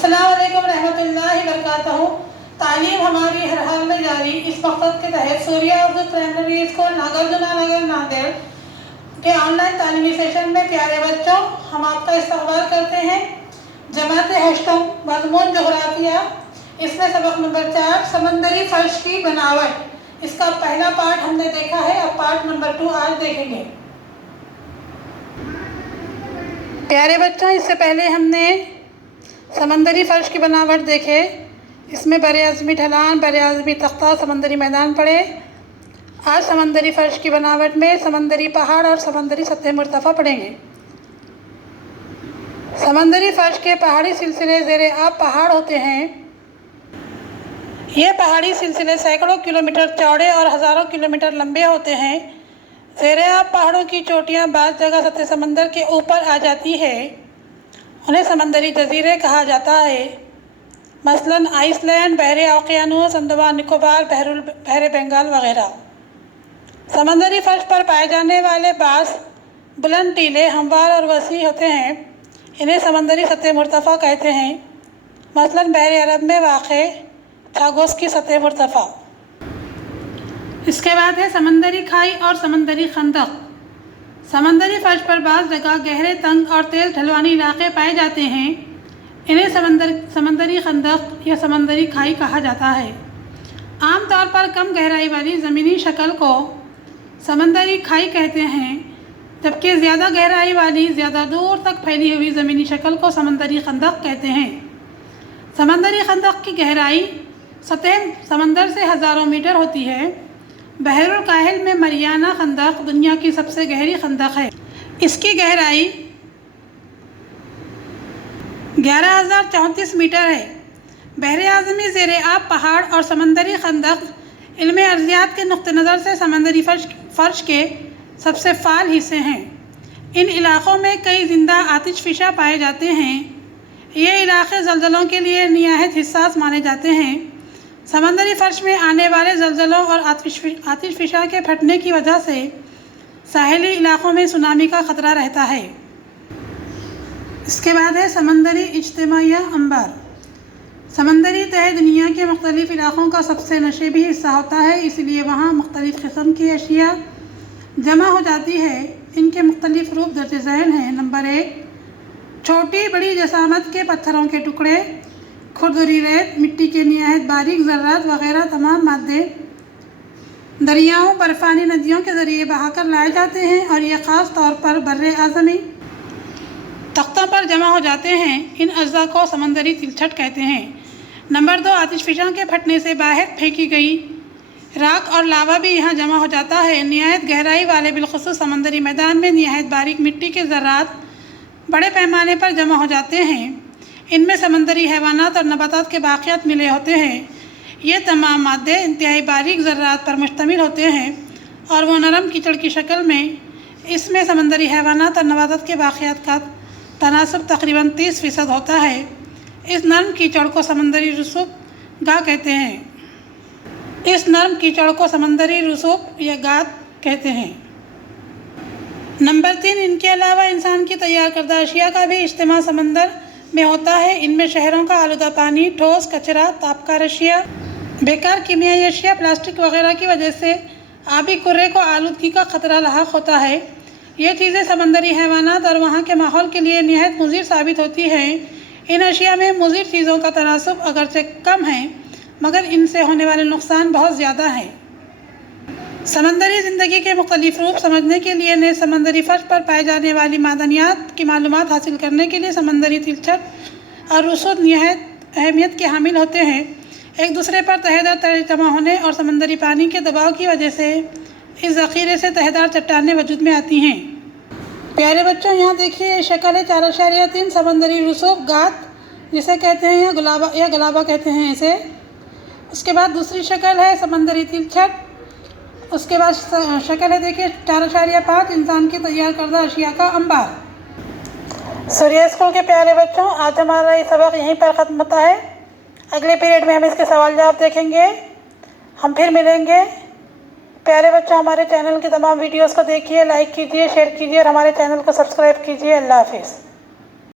السلام علیکم رحمۃ اللہ وبرکاتہ۔ تعلیم ہماری ہر حال میں جاری، اس مقصد کے تحت سوریہ اردو پرائمری اسکول ناگردنا نگر ناندیڑ کے آن لائن تعلیمی سیشن میں پیارے بچوں، ہم آپ کا استقبال کرتے ہیں۔ جماعت ہشتم مضمون جغرافیہ، اس میں سبق نمبر 4 سمندری فرش کی بناوٹ، اس کا پہلا پارٹ ہم نے دیکھا ہے، اب پارٹ نمبر 2 آج دیکھیں گے۔ پیارے بچوں، اس سے پہلے ہم نے سمندری فرش کی بناوٹ دیکھے، اس میں بر اعظمی ڈھلان، بر اعظمی تختہ، سمندری میدان پڑے۔ آج سمندری فرش کی بناوٹ میں سمندری پہاڑ اور سمندری سطح مرتفع پڑیں گے۔ سمندری فرش کے پہاڑی سلسلے زیر آب پہاڑ ہوتے ہیں۔ یہ پہاڑی سلسلے سینکڑوں کلومیٹر چوڑے اور ہزاروں کلومیٹر لمبے ہوتے ہیں۔ زیر آب پہاڑوں کی چوٹیاں بعض جگہ سطح سمندر کے اوپر آ جاتی ہے، انہیں سمندری جزیرے کہا جاتا ہے، مثلاً آئس لینڈ، بحر اوقیانوس، انڈمان نکوبار، بحر بنگال وغیرہ۔ سمندری فرش پر پائے جانے والے بعض بلند ٹیلے ہموار اور وسیع ہوتے ہیں، انہیں سمندری سطح مرتفع کہتے ہیں، مثلاً بحر عرب میں واقع چاگوس کی سطح مرتفع۔ اس کے بعد ہے سمندری کھائی اور سمندری خندق۔ سمندری فرش پر بعض جگہ گہرے، تنگ اور تیز ڈھلوانی علاقے پائے جاتے ہیں، انہیں سمندری خندق یا سمندری کھائی کہا جاتا ہے۔ عام طور پر کم گہرائی والی زمینی شکل کو سمندری کھائی کہتے ہیں، جبکہ زیادہ گہرائی والی، زیادہ دور تک پھیلی ہوئی زمینی شکل کو سمندری خندق کہتے ہیں۔ سمندری خندق کی گہرائی سطح سمندر سے ہزاروں میٹر ہوتی ہے۔ بحر الکاہل میں مریانہ خندق دنیا کی سب سے گہری خندق ہے، اس کی گہرائی 11,034 میٹر ہے۔ بحر اعظمی زیر آب پہاڑ اور سمندری خندق علم ارضیات کے نقطہ نظر سے سمندری فرش کے سب سے فعال حصے ہیں۔ ان علاقوں میں کئی زندہ آتش فشاں پائے جاتے ہیں۔ یہ علاقے زلزلوں کے لیے نہایت حساس مانے جاتے ہیں۔ سمندری فرش میں آنے والے زلزلوں اور آتش فشاں کے پھٹنے کی وجہ سے ساحلی علاقوں میں سونامی کا خطرہ رہتا ہے۔ اس کے بعد ہے سمندری اجتماعیہ انبار۔ سمندری تہہ دنیا کے مختلف علاقوں کا سب سے نشیبی حصہ ہوتا ہے، اس لیے وہاں مختلف قسم کی اشیاء جمع ہو جاتی ہے۔ ان کے مختلف روپ درج ذیل ہیں۔ نمبر 1، چھوٹی بڑی جسامت کے پتھروں کے ٹکڑے، کھردری ریت، مٹی کے نہایت باریک ذرات وغیرہ تمام مادے دریاؤں، برفانی ندیوں کے ذریعے بہا کر لائے جاتے ہیں اور یہ خاص طور پر بر اعظمی تختوں پر جمع ہو جاتے ہیں۔ ان اجزاء کو سمندری تلچھٹ کہتے ہیں۔ نمبر 2، آتش فشاں کے پھٹنے سے باہر پھینکی گئی راکھ اور لاوا بھی یہاں جمع ہو جاتا ہے۔ نہایت گہرائی والے بالخصوص سمندری میدان میں نہایت باریک مٹی کے ذرات بڑے پیمانے پر جمع ہو جاتے ہیں۔ ان میں سمندری حیوانات اور نباتات کے باقیات ملے ہوتے ہیں۔ یہ تمام مادے انتہائی باریک ذرات پر مشتمل ہوتے ہیں اور وہ نرم کیچڑ کی شکل میں۔ اس میں سمندری حیوانات اور نباتات کے باقیات کا تناسب تقریباً 30% ہوتا ہے۔ اس نرم کیچڑ کو سمندری رسوب گاہ کہتے ہیں۔ اس نرم کیچڑ کو سمندری رسوب یا گاد کہتے ہیں۔ نمبر 3، ان کے علاوہ انسان کی تیار کردہ اشیاء کا بھی اجتماع سمندر میں ہوتا ہے۔ ان میں شہروں کا آلودہ پانی، ٹھوس کچرا، تابکار اشیاء، بیکار کیمیائی اشیاء، پلاسٹک وغیرہ کی وجہ سے آبی کرے کو آلودگی کا خطرہ لاحق ہوتا ہے۔ یہ چیزیں سمندری حیوانات اور وہاں کے ماحول کے لیے نہایت مضر ثابت ہوتی ہیں۔ ان اشیاء میں مضر چیزوں کا تناسب اگرچہ کم ہے، مگر ان سے ہونے والے نقصان بہت زیادہ ہیں۔ سمندری زندگی کے مختلف روپ سمجھنے کے لیے انہیں سمندری فرش پر پائے جانے والی معدنیات کی معلومات حاصل کرنے کے لیے سمندری تلچھٹ اور رسوب نہایت اہمیت کے حامل ہوتے ہیں۔ ایک دوسرے پر تہہ دار جمع ہونے اور سمندری پانی کے دباؤ کی وجہ سے اس ذخیرے سے تہہ دار چٹانیں وجود میں آتی ہیں۔ پیارے بچوں، یہاں دیکھیے، یہ شکل ہے 4.3 سمندری رسوب گاد، جسے کہتے ہیں یا گلابا کہتے ہیں اسے۔ اس کے بعد دوسری شکل ہے سمندری تلچھٹ۔ اس کے بعد شکل ہے دیکھیے 4.5 انسان کی تیار کردہ اشیاء کا انبار۔ سوریہ اسکول کے پیارے بچوں، آج ہمارا یہ سبق یہیں پر ختم ہوتا ہے۔ اگلے پیریڈ میں ہم اس کے سوال جواب دیکھیں گے، ہم پھر ملیں گے۔ پیارے بچوں، ہمارے چینل کی تمام ویڈیوز کو دیکھیے، لائک کیجیے، شیئر کیجیے اور ہمارے چینل کو سبسکرائب کیجیے۔ اللہ حافظ۔